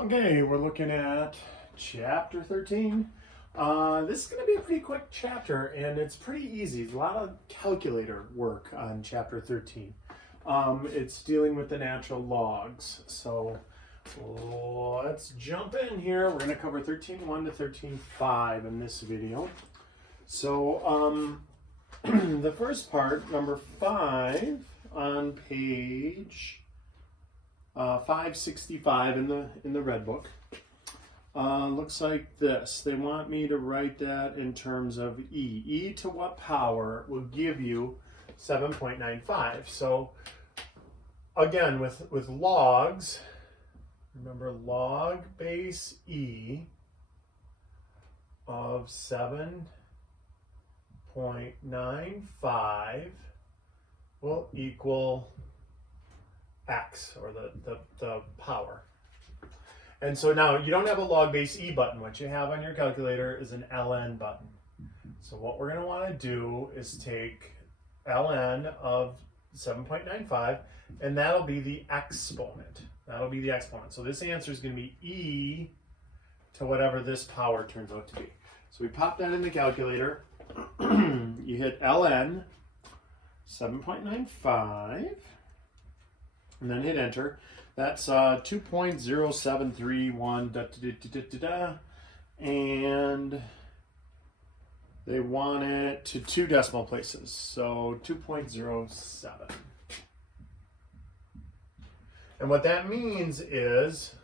Okay, we're looking at chapter 13. This is going to be a pretty quick chapter, and it's pretty easy. There's a lot of calculator work on chapter 13. It's dealing with the natural logs. So let's jump in here. We're going to cover 13.1 to 13.5 in this video. So the first part, number 5 on page 565 in the red book, looks like this. They want me to write that in terms of e. E to what power will give you 7.95. So again, with logs, remember log base e of 7.95 will equal x, or the power. And so now you don't have a log base e button. What you have on your calculator is an ln button. So what we're going to want to do is take ln of 7.95, and that'll be the exponent. That'll be the exponent. So this answer is going to be e to whatever this power turns out to be. So we pop that in the calculator. You hit ln 7.95. and then hit enter. That's 2.0731 and they want it to 2 decimal places, so 2.07. And what that means is,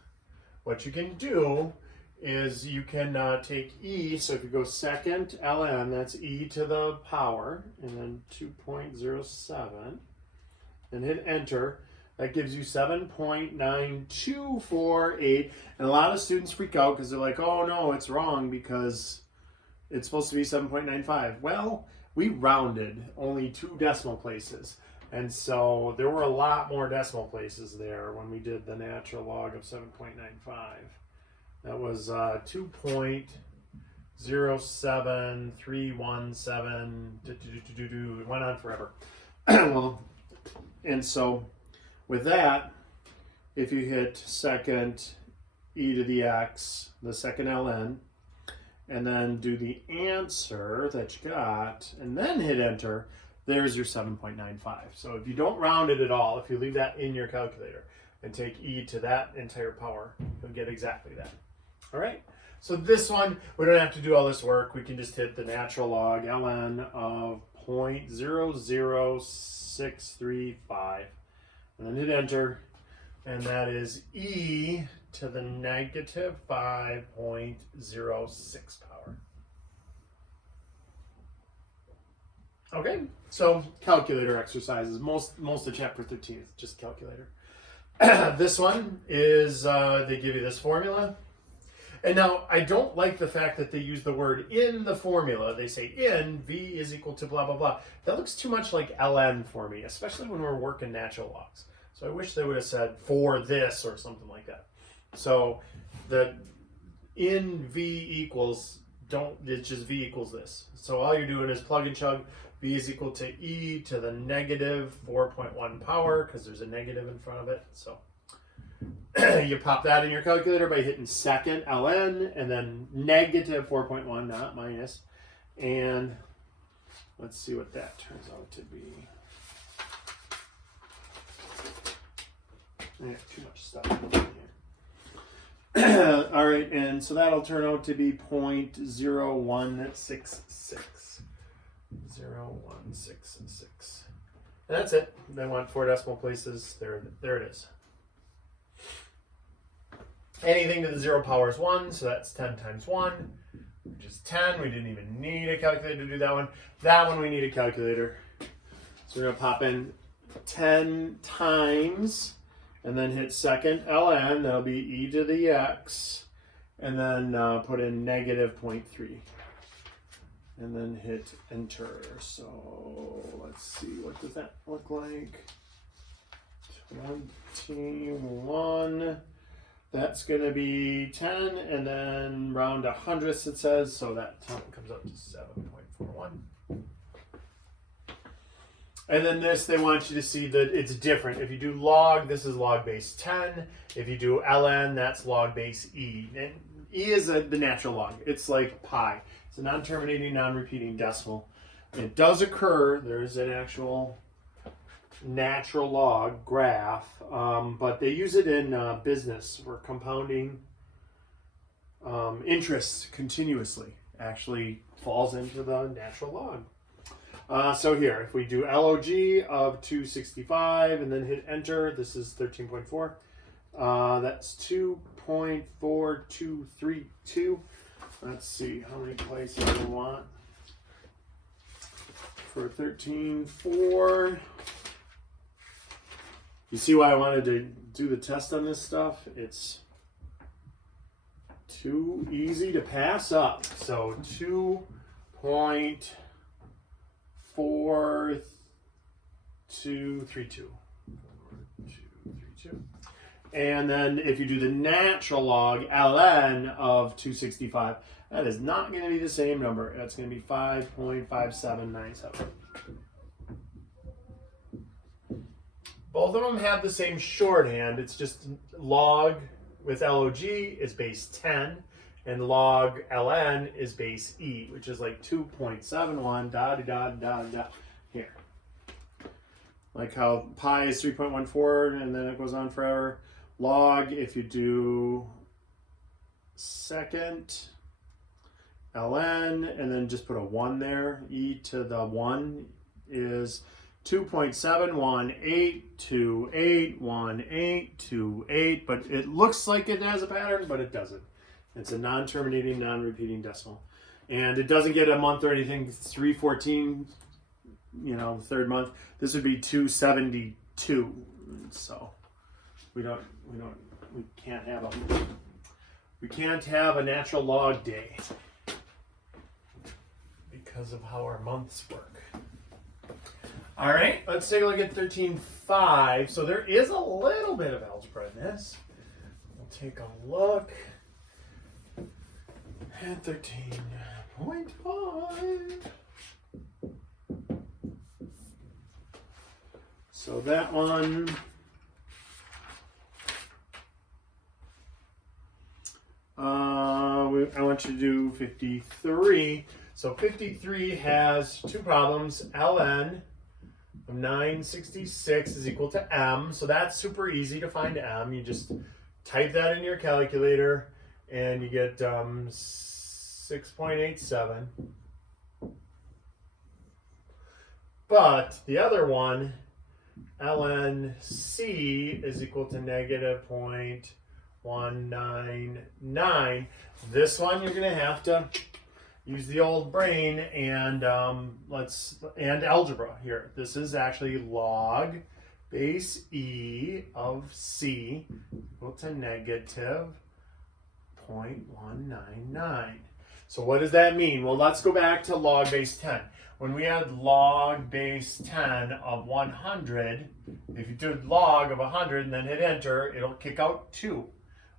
what you can do is you can take e, so if you go second ln, that's e to the power, and then 2.07, and hit enter. That gives you 7.9248. And a lot of students freak out because they're like, oh no, it's wrong because it's supposed to be 7.95. Well, we rounded only 2 decimal places. And so there were a lot more decimal places there when we did the natural log of 7.95. That was 2.07317. It went on forever. Well, and so with that, if you hit second e to the x, the second ln, and then do the answer that you got, and then hit enter, there's your 7.95. So if you don't round it at all, if you leave that in your calculator and take e to that entire power, you'll get exactly that. All right? So this one, we don't have to do all this work. We can just hit the natural log ln of 0.00635. And then hit enter, and that is e to the negative 5.06 power. Okay, so calculator exercises. Most of chapter 13 is just calculator. This one is, they give you this formula. And now, I don't like the fact that they use the word in the formula. They say in, v is equal to blah, blah, blah. That looks too much like ln for me, especially when we're working natural logs. So I wish they would have said for this or something like that. So the in v equals, it's just v equals this. So all you're doing is plug and chug. V is equal to e to the negative 4.1 power, because there's a negative in front of it. So you pop that in your calculator by hitting second ln and then negative 4.1, not minus. And let's see what that turns out to be. I have too much stuff in here. All right, and so that'll turn out to be 0.0166. 0.0166. And that's it. They want 4 decimal places. There it is. Anything to the 0 power is 1, so that's 10 times 1, which is 10. We didn't even need a calculator to do that one. That one we need a calculator. So we're going to pop in 10 times, and then hit second ln. That'll be e to the x, and then put in negative 0.3. And then hit enter. So let's see, what does that look like? 21. That's going to be 10, and then round to hundredths it says, so that comes up to 7.41. And then this, they want you to see that it's different. If you do log, this is log base 10. If you do ln, that's log base e. And e is the natural log. It's like pi. It's a non-terminating, non-repeating decimal. It does occur. There's an actual natural log graph, but they use it in business where compounding interest continuously actually falls into the natural log. So here, if we do log of 265 and then hit enter, this is 13.4. That's 2.4232. Let's see, how many places do we want for 13.4? You see why I wanted to do the test on this stuff? It's too easy to pass up. So 2.4232. And then if you do the natural log, ln of 265, that is not going to be the same number. That's going to be 5.5797. Both of them have the same shorthand. It's just log with log is base 10, and log ln is base e, which is like 2.71 here. Like how pi is 3.14, and then it goes on forever. Log, if you do second, ln, and then just put a 1 there, e to the 1 is 2.7182812828, but it looks like it has a pattern, but it doesn't. It's a non-terminating, non-repeating decimal. And it doesn't get a month or anything. 314, third month. This would be 272. So we can't have a natural log day because of how our months work. All right, let's take a look at 13.5. So there is a little bit of algebra in this. We'll take a look at 13.5. So that one, I want you to do 53. So 53 has two problems. Ln of 966 is equal to m. So that's super easy to find m. You just type that in your calculator and you get 6.87. But the other one, ln c is equal to negative 0.199. This one you're going to have to use the old brain and algebra here. This is actually log base e of c equal to negative 0.199. So what does that mean? Well, let's go back to log base 10. When we had log base 10 of 100, if you did log of 100 and then hit enter, it'll kick out 2.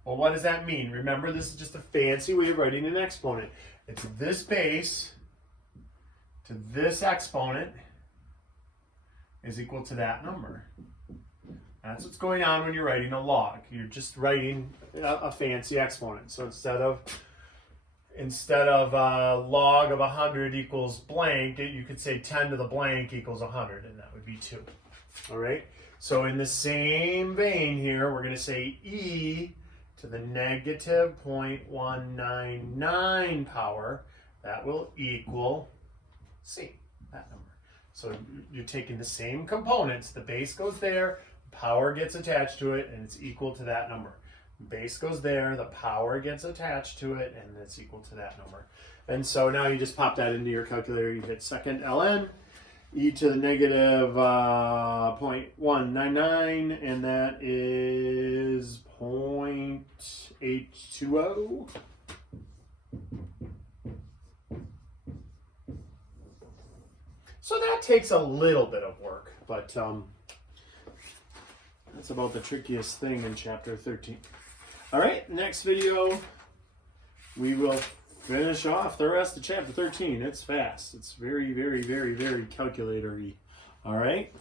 Well, what does that mean? Remember, this is just a fancy way of writing an exponent. It's this base to this exponent is equal to that number. That's what's going on when you're writing a log. You're just writing a fancy exponent. So instead of log of 100 equals blank, you could say 10 to the blank equals 100, and that would be 2. All right? So in the same vein here, we're going to say e to the negative 0.199 power. That will equal c, that number. So you're taking the same components. The base goes there, power gets attached to it, and it's equal to that number. Base goes there, the power gets attached to it, and it's equal to that number. And so now you just pop that into your calculator. You hit second ln, e to the negative 0.199, and that is 0.820. So that takes a little bit of work, but that's about the trickiest thing in chapter 13. All right, next video, we will finish off the rest of chapter 13. It's fast. It's very, very, very, very calculatory. All right.